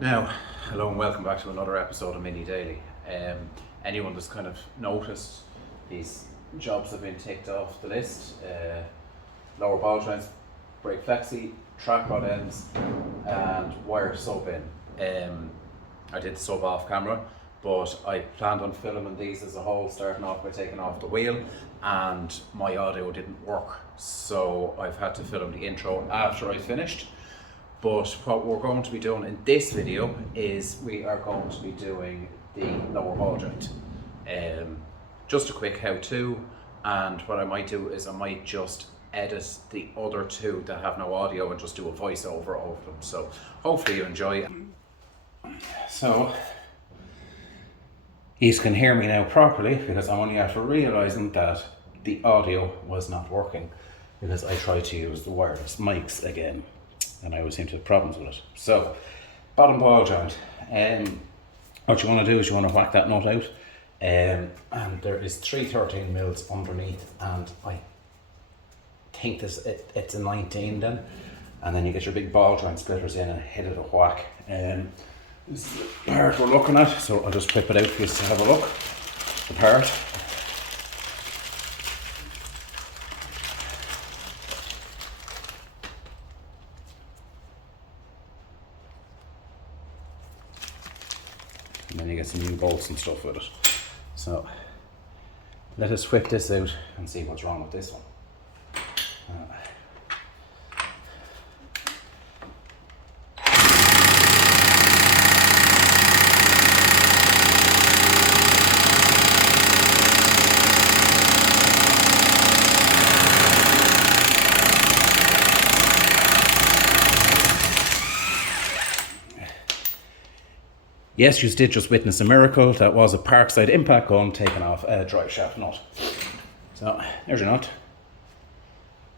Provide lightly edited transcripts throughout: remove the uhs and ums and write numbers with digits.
Now, hello and welcome back to another episode of Mini Daily. Anyone that's kind of noticed these jobs have been ticked off the list, lower ball joints, brake flexi, track rod ends and wire sub in. I did the sub off camera, but I planned on filming these as a whole, starting off by taking off the wheel, and my audio didn't work, so I've had to film the intro after I finished. But what we're going to be doing in this video is we are going to be doing the lower ball joint. Just a quick how-to, and what I might do is I might just edit the other two that have no audio and just do a voiceover over them. So hopefully you enjoy it. So you can hear me now properly, because I'm only after realising that the audio was not working, because I tried to use the wireless mics again and I always seem to have problems with it. So, bottom ball joint. What you want to do is you want to whack that nut out, and there is 313 mils underneath, and I think it's a 19 then, and then you get your big ball joint splitters in and hit it a whack. This is the part we're looking at, so I'll just whip it out for you to have a look. The part. And then you get some new bolts and stuff with it. So let us whip this out and see what's wrong with this one. Yes, you did just witness a miracle. That was a Parkside impact gun taking off a drive shaft nut. So there's your nut.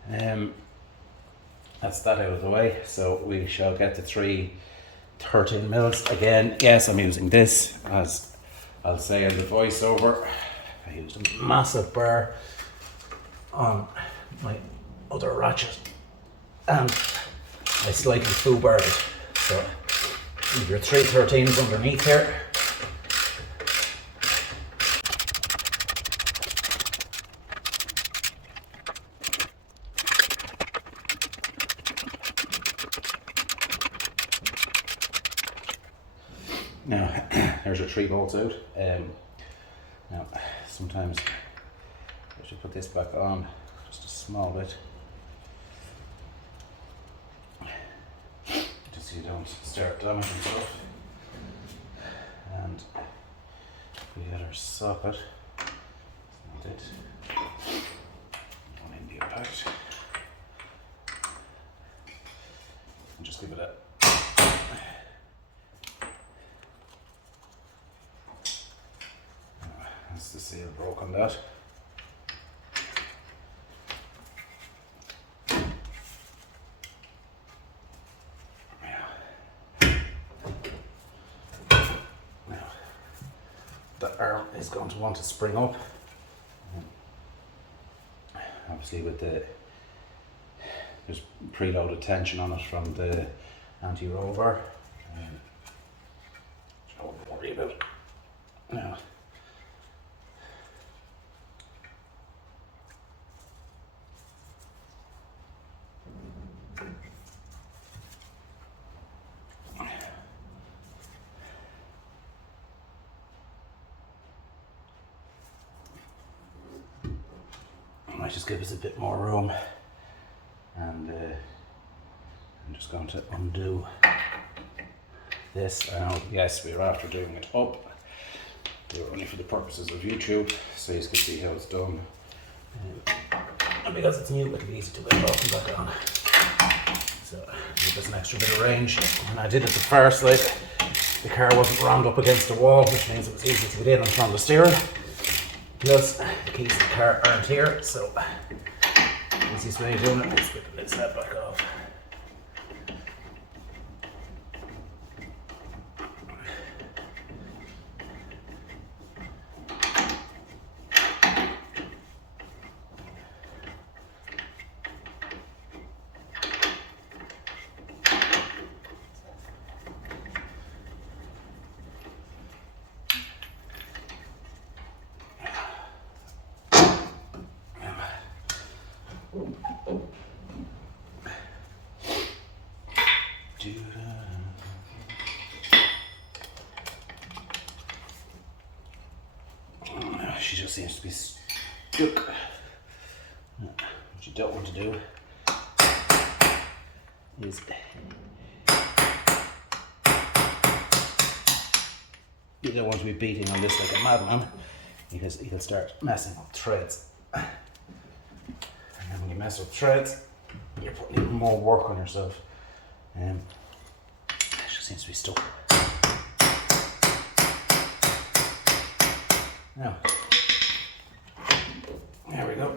That's that out of the way. So we shall get the 313 mils again. Yes, I'm using this, as I'll say in the voiceover. I used a massive bar on my other ratchet, and I slightly foo-barred it. So your 313s underneath here. Now, there's your 3 bolts out. Now, sometimes I should put this back on just a small bit, so you don't start damaging stuff. And we had our socket. That's not it. One in the impact. And just give it a that's the seal broke on that. The arm is going to want to spring up, obviously with there's preloaded tension on it from the anti-rover, so don't worry about it. Now, just give us a bit more room, and I'm just going to undo this. I know, yes, we're after doing it up. They were only for the purposes of YouTube, so you can see how it's done. And because it's new, it'll be easy to get off and back on. So give us an extra bit of range. When I did it the far side, the car wasn't rammed up against the wall, which means it was easy to get in and from the steering. Plus, the keys to the car aren't here, so the easiest way of doing it is with the lid snap back off. she just seems to be stuck. What you don't want to do is you don't want to be beating on this like a madman, because you'll start messing with threads. And then when you mess with threads, you're putting even more work on yourself. She seems to be stuck. Now, there we go.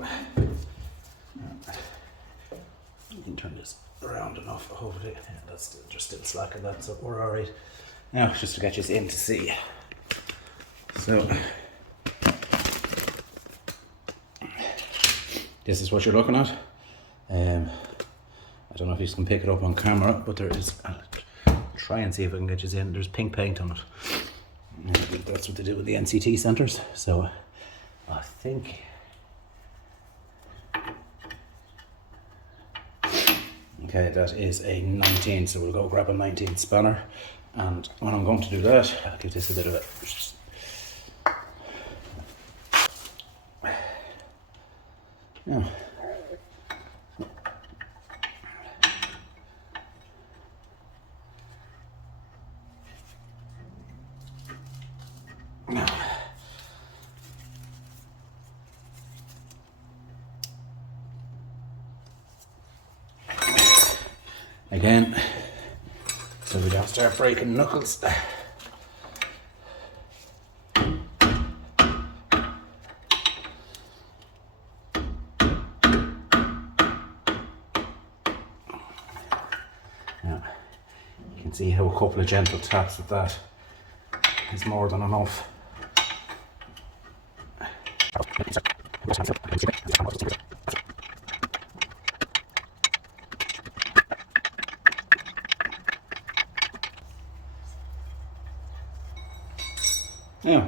You can turn this around enough, hopefully. Yeah, that's still slack in that, so we're alright. Now, just to get you in to see. So, this is what you're looking at. I don't know if you can pick it up on camera, but there is, I'll try and see if I can get you in. There's pink paint on it. I think that's what they do with the NCT centres. So I think okay, that is a 19, so we'll go grab a 19 spanner, and when I'm going to do that, I'll give this a bit of a yeah. Again, so we don't start breaking knuckles. Now, you can see how a couple of gentle taps with that is more than enough. Yeah,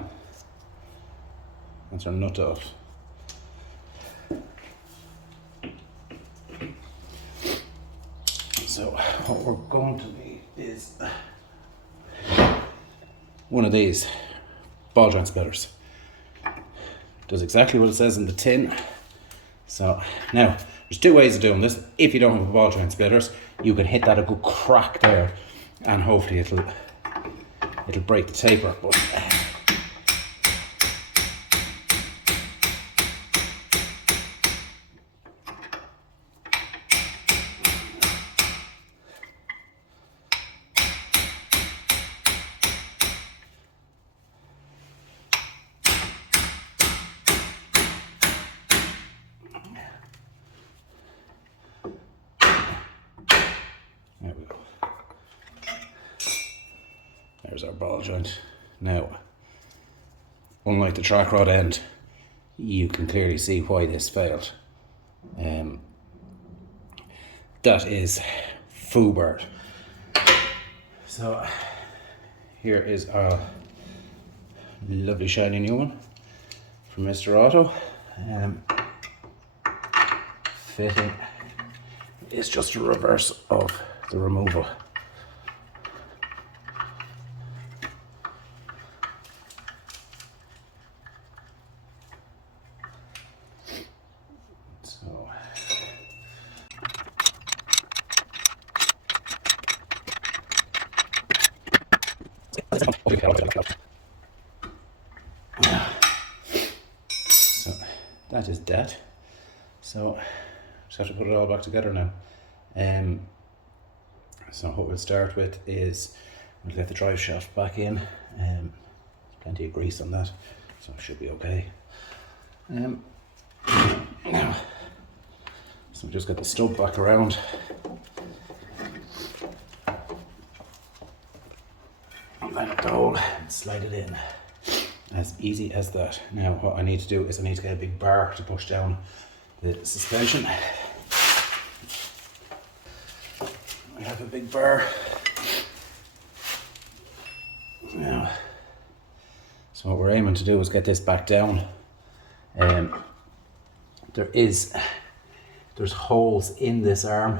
that's our nut off. So what we're going to need is one of these ball joint splitters. Does exactly what it says in the tin. So now there's two ways of doing this. If you don't have a ball joint splitters, you can hit that a good crack there, and hopefully it'll break the taper. But there we go. There's our ball joint. Now, unlike the track rod end, you can clearly see why this failed. That is FUBAR. So here is our lovely shiny new one from Mr. Auto. Fitting is just a reverse of the removal. So that is that. So just have to put it all back together now. So what we'll start with is we'll get the drive shaft back in. Plenty of grease on that, so it should be okay. Now, so we just get the stub back around. Line up the hole and slide it in. As easy as that. Now what I need to do is I need to get a big bar to push down the suspension. I have a big bar. Now, so what we're aiming to do is get this back down. There's holes in this arm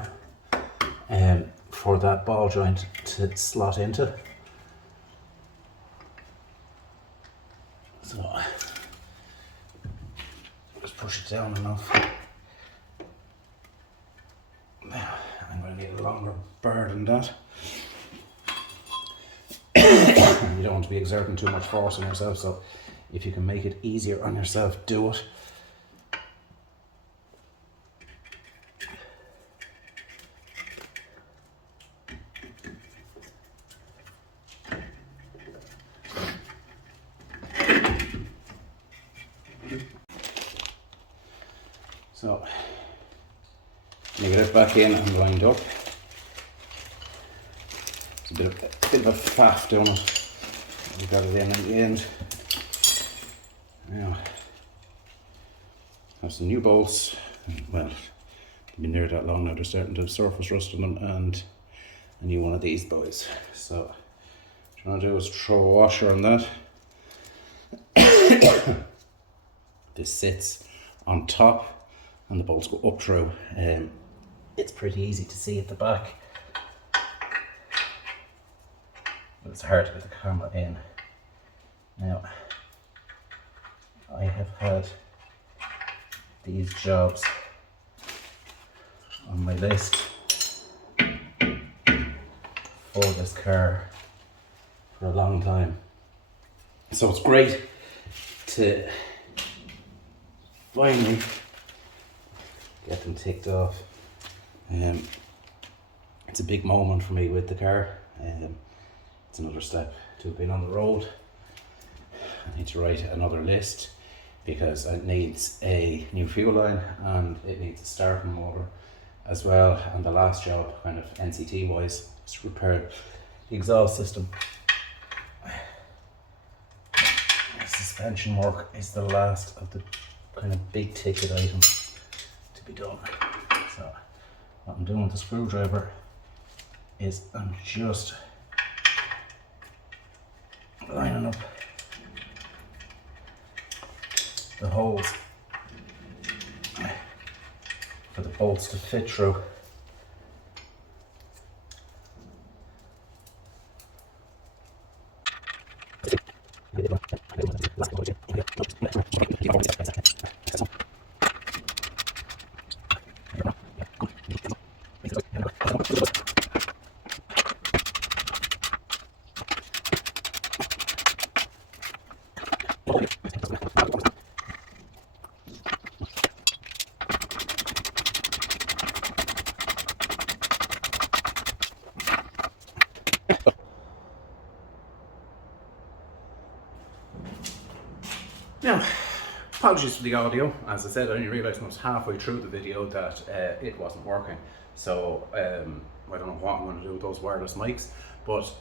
for that ball joint to slot into. just push it down enough. Now, I'm going to need a longer bar than that. You don't want to be exerting too much force on yourself, so if you can make it easier on yourself, do it. So, you get it back in and lined up. It's a bit of a faff doing it. We got it in at the end. Now, have some new bolts. Well, they've been there that long now, they're starting to surface rust on them, and a new one of these boys. So, what I'm going to do is throw a washer on that. This sits on top, and the bolts go up through. It's pretty easy to see at the back. But it's hard to get the camera in. Now, I have had these jobs on my list for this car for a long time. So it's great to finally get them ticked off. It's a big moment for me with the car. It's another step to being on the road. I need to write another list because it needs a new fuel line and it needs a starting motor as well. And the last job, kind of NCT wise, is to repair the exhaust system. Suspension work is the last of the kind of big ticket items to be done. So what I'm doing with the screwdriver is I'm just lining up the holes for the bolts to fit through. Now, apologies for the audio. As I said, I only realised when I was halfway through the video that it wasn't working. So I don't know what I'm going to do with those wireless mics, but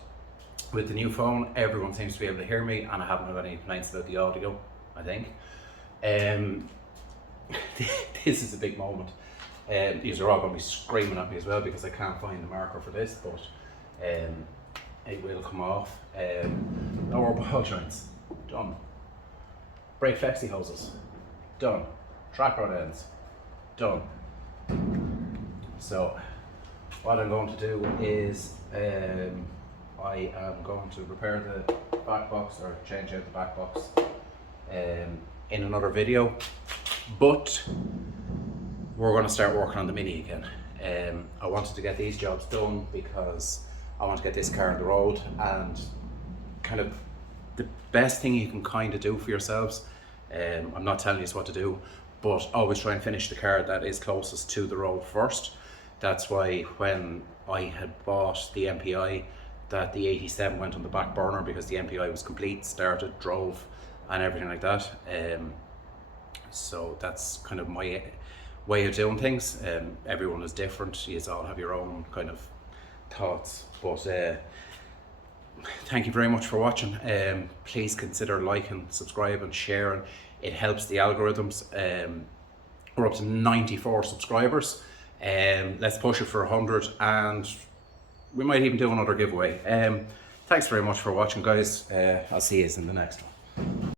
with the new phone, everyone seems to be able to hear me, and I haven't had any complaints about the audio, I think. This is a big moment. These are all going to be screaming at me as well because I can't find the marker for this, but it will come off. Lower ball joints, done. Brake flexi hoses, done. Track rod ends, done. So what I'm going to do is I am going to repair the back box or change out the back box in another video, but we're going to start working on the Mini again. I wanted to get these jobs done because I want to get this car on the road, and kind of the best thing you can kind of do for yourselves, I'm not telling you what to do, but always try and finish the car that is closest to the road first. That's why when I had bought the MPI, that the 87 went on the back burner because the MPI was complete, started, drove and everything like that. So that's kind of my way of doing things. Everyone is different, you all have your own kind of thoughts, but thank you very much for watching. Please consider liking, subscribing, sharing. It helps the algorithms. We're up to 94 subscribers. Let's push it for 100, and we might even do another giveaway. Thanks very much for watching, guys. I'll see you in the next one.